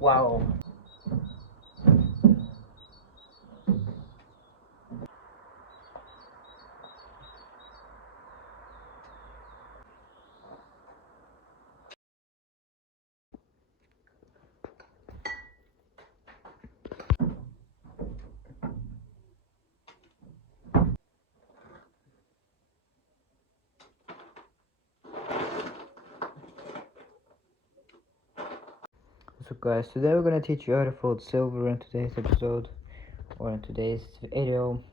Wow. So guys, today we're gonna teach you how to fold silver in today's episode, or in today's video.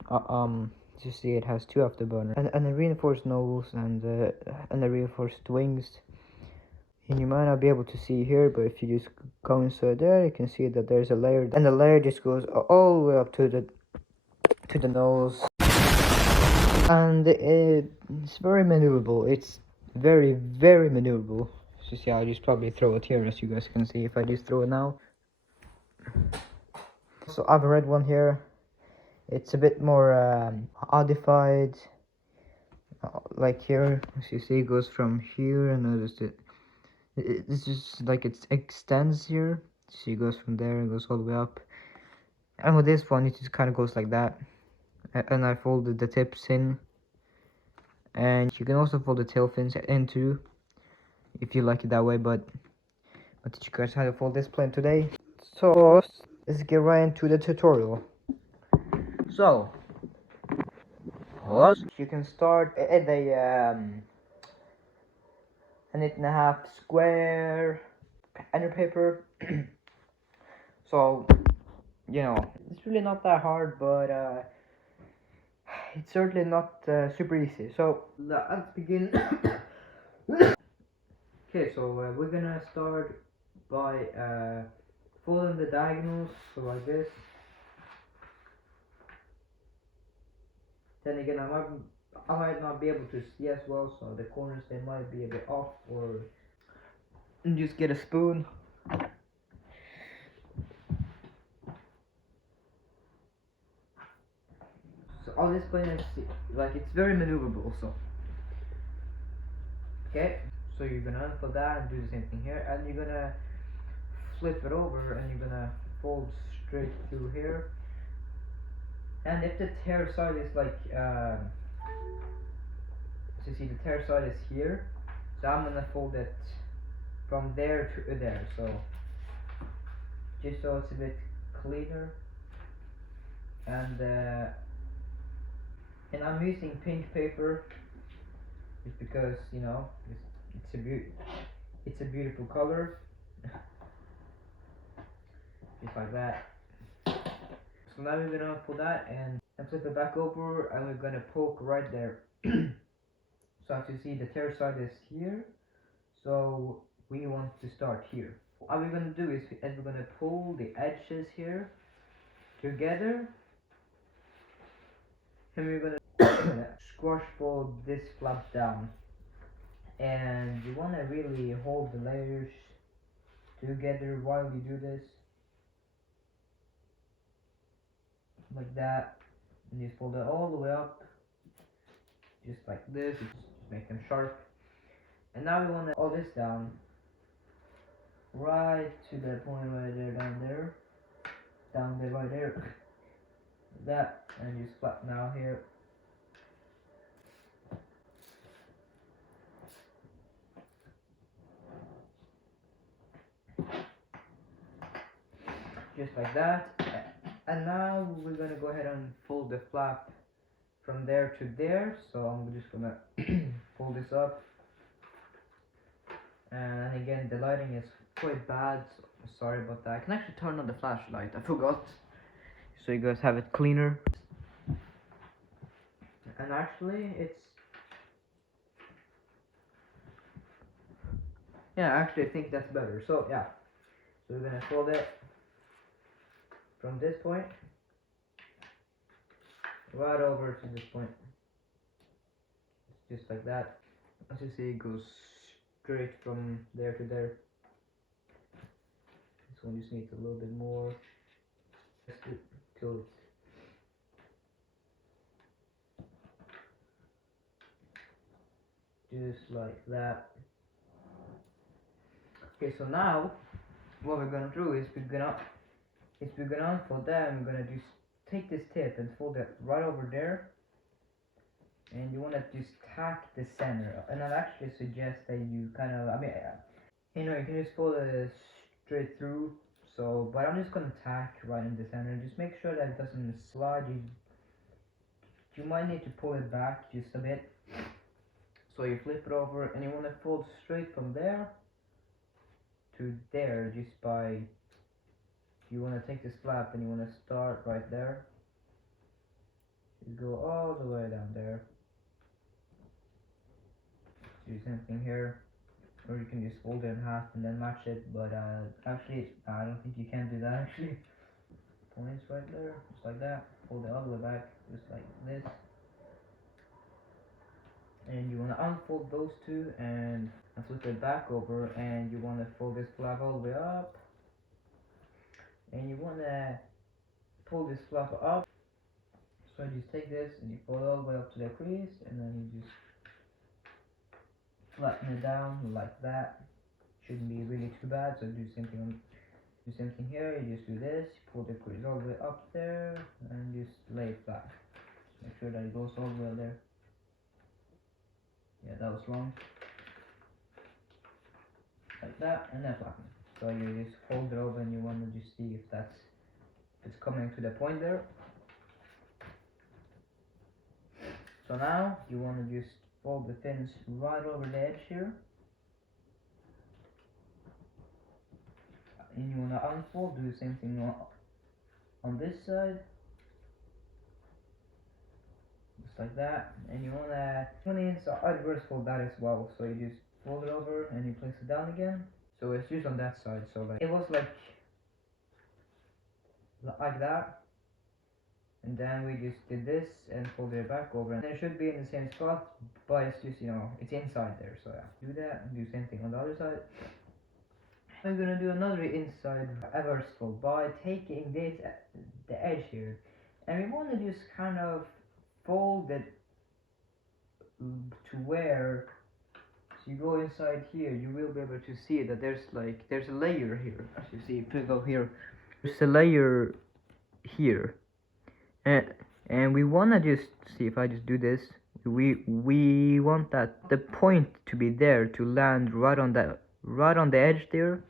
You see it has two afterburners and a reinforced nose and a reinforced wings. And you might not be able to see here, but if you just go inside there, you can see that there's a layer, and the layer just goes all the way up to the nose, and it's very maneuverable. It's very maneuverable. So see, I'll just probably throw it here, as you guys can see. If I just throw it now. So I've read one here. It's a bit more modified. Like here, as you see, it goes from here, and notice it's just like it extends here. So it goes from there and goes all the way up. And with this one, it just kind of goes like that. And I folded the tips in. And you can also fold the tail fins in too, if you like it that way. But I'll teach you guys how to fold this plane today. So let's get right into the tutorial. So you can start at a an 8.5 square ender paper. So you know, it's really not that hard, but it's certainly not super easy. So let's begin. Okay, so we're gonna start by folding the diagonals, so like this. Then again, I might not be able to see as well, so the corners, they might be a bit off, or just get a spoon. So all this plane is like, it's very maneuverable. So okay, so you're gonna unfold that and do the same thing here, and you're gonna flip it over, and you're gonna fold straight through here. And if the tear side is like so you see the tear side is here, so I'm gonna fold it from there to there, so just so it's a bit cleaner. And I'm using pink paper just because, you know, it's a beautiful color. Just like that. So now we're gonna pull that and flip it back over, and we're gonna poke right there. So as you see, the tear side is here, so we want to start here. What we're gonna do is we're gonna pull the edges here together, and we're gonna squash fold this flap down. And you wanna really hold the layers together while you do this, like that, and just fold it all the way up, just like this. Just make them sharp. And now we want to all this down right to the point right there, down there, right there, that, and just flatten out here. Just like that. And now we're gonna go ahead and fold the flap from there to there. So I'm just gonna fold this up. And again, the lighting is quite bad, so sorry about that. I can actually turn on the flashlight, I forgot, so you guys have it cleaner. And actually, actually I think that's better. So yeah, so we're gonna fold it from this point right over to this point, just like that. As you see, it goes straight from there to there. This one just needs a little bit more, just till just like that. Okay, so now what we're gonna do is we're gonna unfold that, and we're gonna just take this tip and fold it right over there, and you wanna just tack the center. And I'd actually suggest that you kind of, I mean, you know, you can just fold it straight through. So, but I'm just gonna tack right in the center. Just make sure that it doesn't slide. You might need to pull it back just a bit. So you flip it over, and you wanna fold straight from there to there, just by, you want to take this flap and you want to start right there. You go all the way down there. Do something here, or you can just fold it in half and then match it. But actually, I don't think you can do that actually. Points right there, just like that. Fold it all the way back, just like this. And you want to unfold those two and flip it back over, and you want to fold this flap all the way up, and you want to pull this flap up. So you just take this and you fold all the way up to the crease, and then you just flatten it down like that. Shouldn't be really too bad. So do something here. You just do this, pull the crease all the way up there, and just lay it flat. Make sure that it goes all the way there. Yeah, that was wrong. Like that, and then flatten. So you just fold it over, and you want to just see if it's coming to the point there. So now you want to just fold the fins right over the edge here, and you want to unfold, do the same thing on this side, just like that. And you want to reverse fold that as well. So you just fold it over and you place it down again. So it's just on that side. So like it was like that, and then we just did this and folded it back over, and it should be in the same spot, but it's just, you know, it's inside there. So yeah, do that and do the same thing on the other side. I'm gonna do another inside reverse fold by taking the edge here, and we want to just kind of fold it to where, so you go inside here, you will be able to see that there's a layer here. As you see, if you go here, there's a layer here, and we want to just see, if I just do this, we want that the point to be there, to land right on the edge there.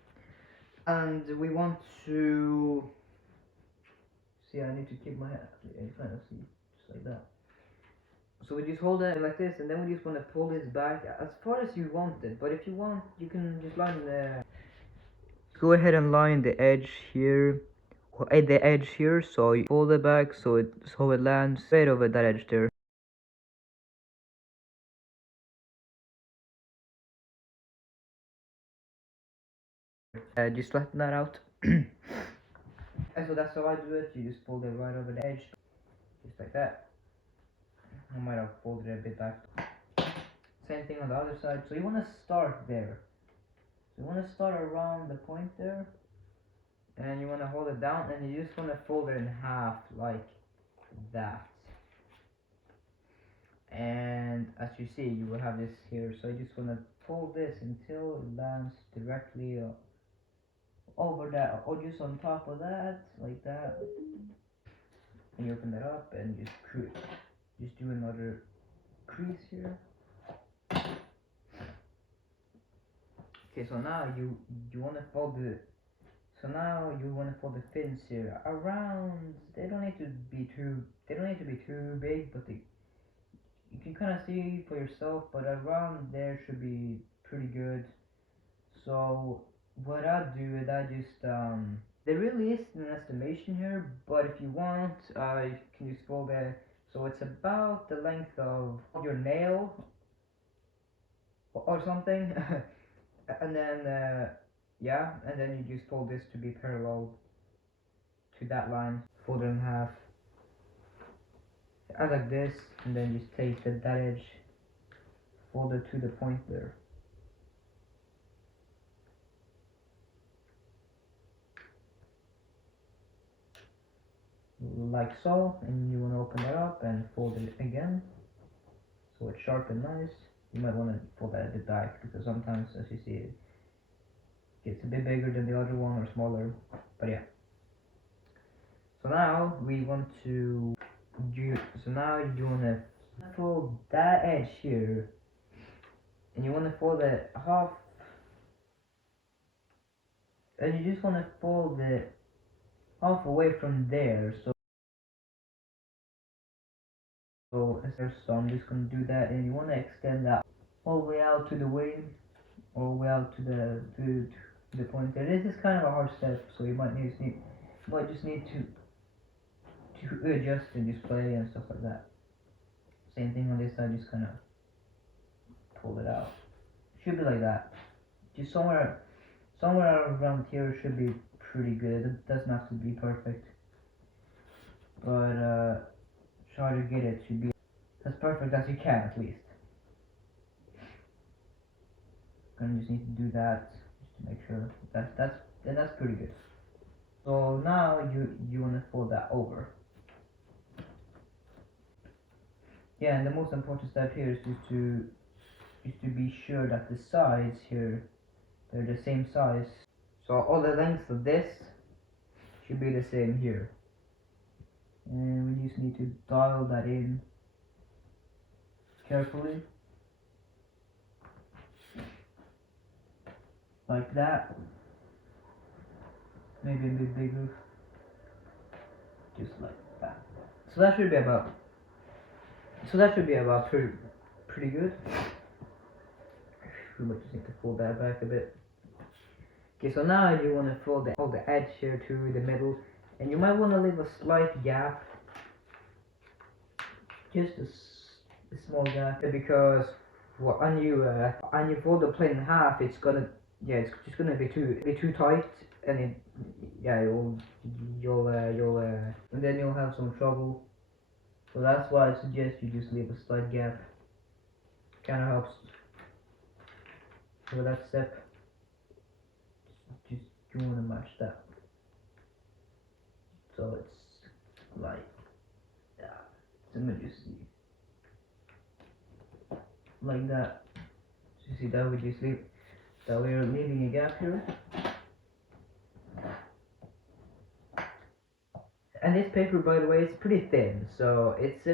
And we want to see, I need to keep my hand, you kind of see, just like that. So we just hold it like this, and then we just want to pull this back as far as you want it. But if you want, you can just line go ahead and line the edge here, or at the edge here. So you fold it back so it lands straight over that edge there. Just flatten that out. And so that's how I do it. You just fold it right over the edge, just like that. I might have folded it a bit back. Same thing on the other side. So you want to start there. So you want to start around the point there, and you want to hold it down, and you just want to fold it in half like that. And as you see, you will have this here. So you just want to pull this until it lands directly over that, or just on top of that, like that. And you open that up and just do another crease here. Okay, so now you want to fold the fins here around. They don't need to be too big, but you can kind of see for yourself, but around there should be pretty good. So what I do is I just there really isn't an estimation here, but if you want, you can just fold it so it's about the length of your nail or something. And then yeah, and then you just fold this to be parallel to that line, fold it in half, like this, and then just take that edge, fold it to the point there. Like so, and you want to open it up and fold it again so it's sharp and nice. You might want to fold that a bit back, because sometimes, as you see, It's a bit bigger than the other one or smaller, but yeah. So now we want to do. So now you wanna fold that edge here, and you wanna fold it half, and you just wanna fold it half away from there. So I'm just gonna do that, and you wanna extend that all the way out to the wing, all the way out to the point there. This is kind of a hard step, so you might just need to adjust the display and stuff like that. Same thing on this side, just kind of pull it out. Should be like that. Just somewhere around here should be pretty good. It doesn't have to be perfect, but try to get it to be as perfect as you can at least. Gonna just need to do that just to make sure that's pretty good. So now you wanna fold that over. Yeah, and the most important step here is just to be sure that the sides here, they're the same size. So all the lengths of this should be the same here. And we just need to dial that in carefully. Like that. Maybe a bit bigger. Just like that. So that should be about pretty good. We might just need to fold that back a bit. Okay, so now you want to fold all the edge here to the middle, and you might want to leave a slight gap, just a small gap, because when you fold the plate in half, it's just gonna be too tight, and and then you'll have some trouble. So that's why I suggest you just leave a slight gap. Kind of helps with that step. Just you want to match that, so it's like that. So let me just see, like that. So you see that we just leave that we are leaving a gap here. And this paper, by the way, is pretty thin, so it's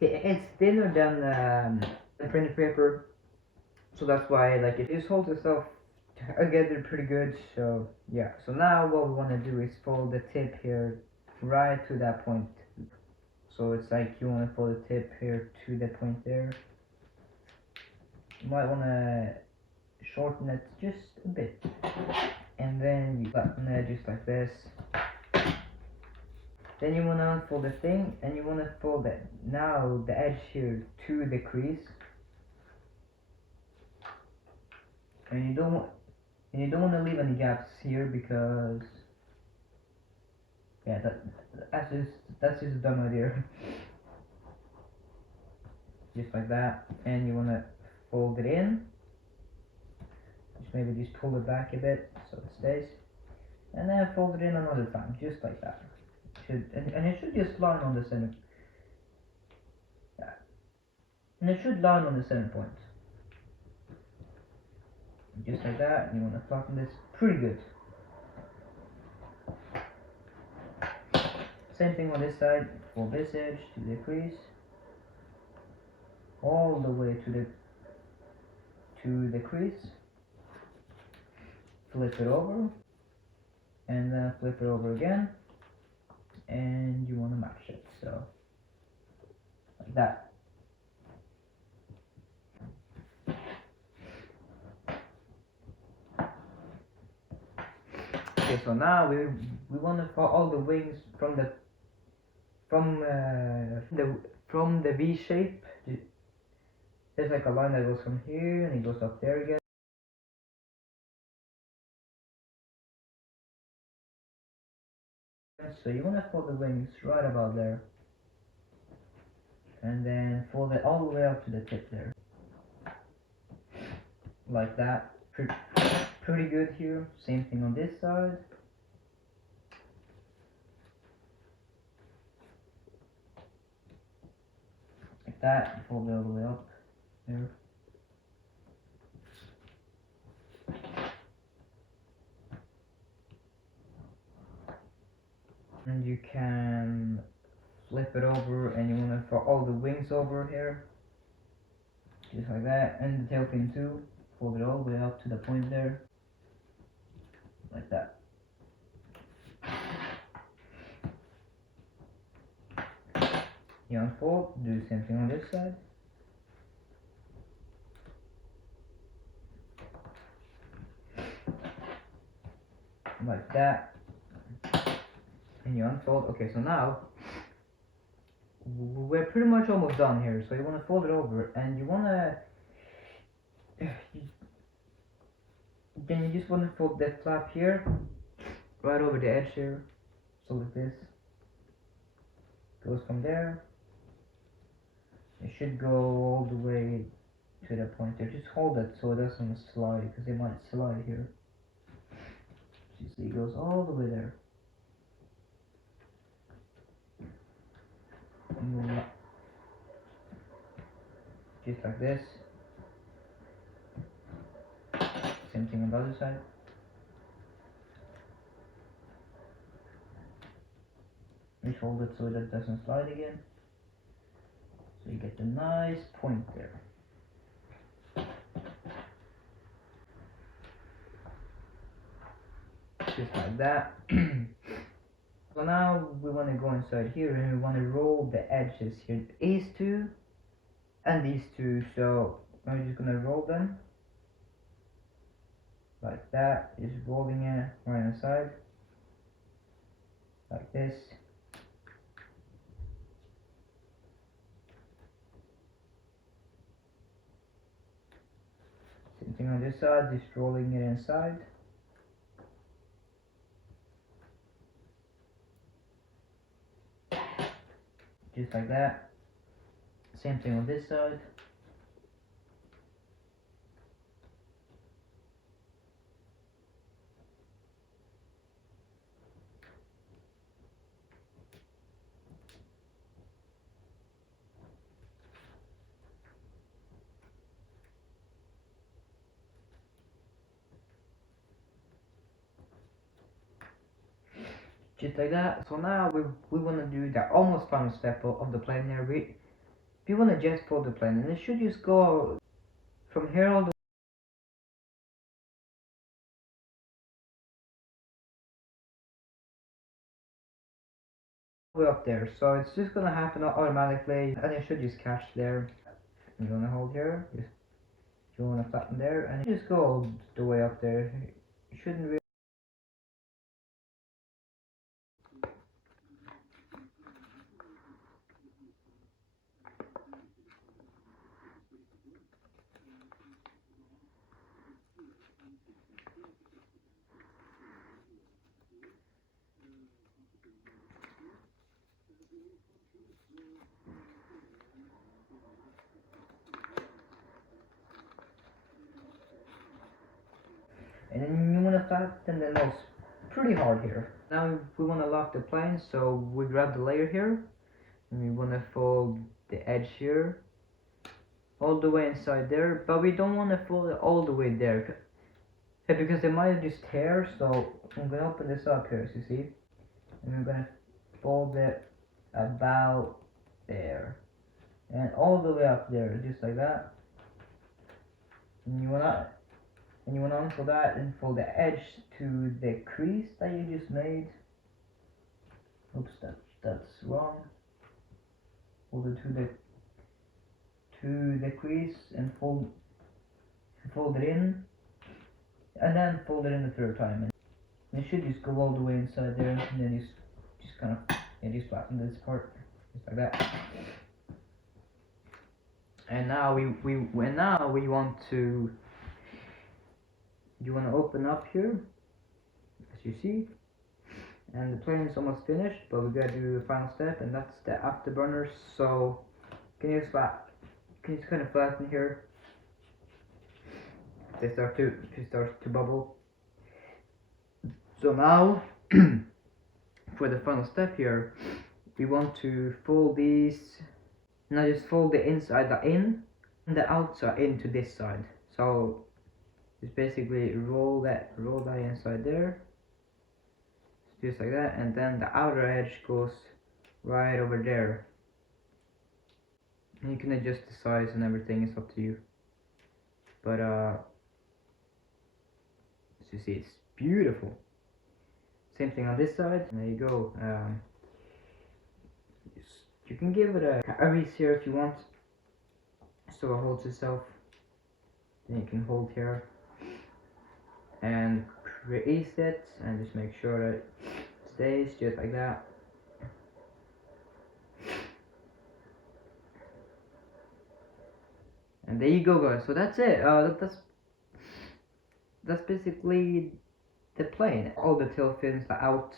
it's thinner than printed paper, so that's why it just holds itself together pretty good. So yeah, so now what we want to do is fold the tip here right to that point. So it's like you want to fold the tip here to the point there. You might want to shorten it just a bit, and then you flatten it just like this. Then you want to unfold the thing, and you want to fold it now the edge here to the crease, and you don't want to leave any gaps here, because yeah, that's just a dumb idea. Just like that, and you want to fold it in. Maybe just pull it back a bit so it stays, and then fold it in another time, just like that. And it should just line on the center. Yeah. And it should line on the center point. Just like that, and you want to flatten this pretty good. Same thing on this side, fold this edge to the crease, all the way to the crease. Flip it over, and then flip it over again, and you want to match it, so like that. Okay, so now we want to follow all the wings from the V shape. There's like a line that goes from here and it goes up there again. So you want to fold the wings right about there, and then fold it all the way up to the tip there, like that. Pretty good here. Same thing on this side. Like that. Fold it all the way up there. flip it over, and you want to fold all the wings over here, just like that, and the tail fin too. Fold it all the way up to the point there, like that. You unfold, do the same thing on this side. Like that. And you unfold. Okay, so now we're pretty much almost done here. So you want to fold it over, and you want to then you just want to fold that flap here right over the edge here, so like this. Goes from there. It should go all the way to the point there. Just hold it so it doesn't slide, because it might slide here. You see, it goes all the way there. Just like this. Same thing on the other side. Just hold it so that it doesn't slide again. So you get the nice point there. Just like that. So now we want to go inside here, and we want to roll the edges here. These two and these two. So I'm just gonna roll them like that. Just rolling it right inside like this. Same thing on this side, just rolling it inside. Just like that. Same thing on this side. Just like that. So now we want to do the almost final step of the plane here. We want to just fold the plane, and it should just go from here all the way up there. So it's just gonna happen automatically, and it should just catch there. You wanna hold here, just you wanna flatten there, and just go all the way up there. You shouldn't really. And then you wanna flatten the nose pretty hard here. Now we wanna lock the plane, so we grab the layer here, and we wanna fold the edge here all the way inside there, but we don't wanna fold it all the way there, because it might just tear. So I'm gonna open this up here, as you see, and we're gonna fold it about there and all the way up there, just like that. And you wanna unfold that and fold the edge to the crease that you just made. Oops, that's wrong. Fold it to the crease and fold it in, and then fold it in the third time. And it should just go all the way inside there, and then just kind of just flatten this part, just like that. And now we want to. You want to open up here, as you see, and the plane is almost finished, but we gotta do the final step, and that's the afterburners. So can you just kind of flatten here? They start to bubble. So now for the final step here, we want to fold these. Now just fold the inside in and the outside into this side. So just basically roll that inside there, just like that, and then the outer edge goes right over there. And you can adjust the size and everything, it's up to you. But as you see, it's beautiful. Same thing on this side. And there you go. You can give it a crease here if you want, so it holds itself. Then you can hold here and crease it, and just make sure that it stays just like that. And there you go, guys. So that's it. That's basically the plane. All the tail fins are out,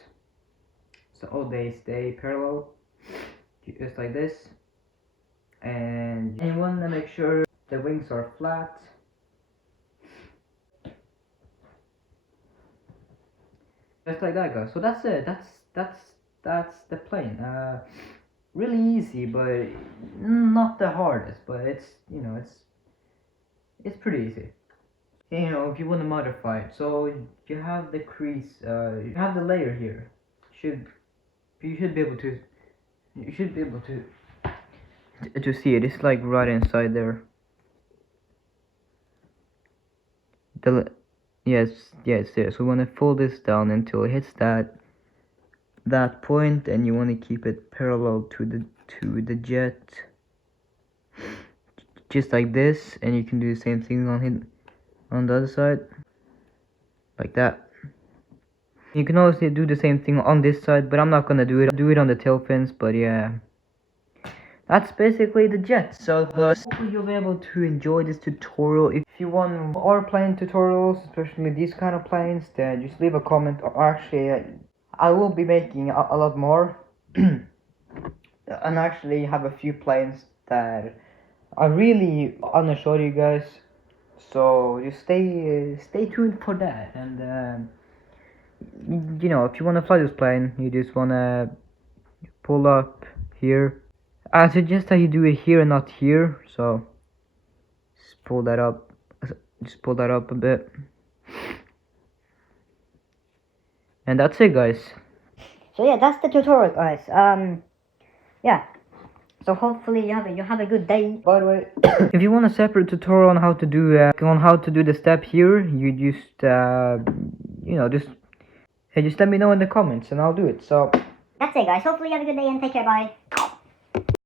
so all they stay parallel, just like this. And you want to make sure the wings are flat. Just like that, guys. So that's it. That's the plane. Really easy, but not the hardest. But it's, you know, it's pretty easy. You know, if you want to modify it, so you have the crease, you have the layer here. You should be able to see it. It's like right inside there. Yes, there. So we want to fold this down until it hits that point, and you want to keep it parallel to the jet, just like this. And you can do the same thing on the other side, like that. You can also do the same thing on this side, but I'm not gonna do it on the tail fins. But yeah, that's basically the jet. So hopefully you'll be able to enjoy this tutorial. If you want more plane tutorials, especially these kind of planes, then just leave a comment. Or actually, I will be making a lot more. And actually have a few planes that I really wanna show you guys. So just stay tuned for that. And you know, if you wanna fly this plane, you just wanna pull up here. I suggest that you do it here and not here. So just pull that up. Just pull that up a bit. And that's it, guys. So yeah, that's the tutorial, guys. Yeah. So hopefully you have a good day. By the way, if you want a separate tutorial on how to do the step here, you just you know, just let me know in the comments and I'll do it. So that's it, guys. Hopefully you have a good day and take care. Bye.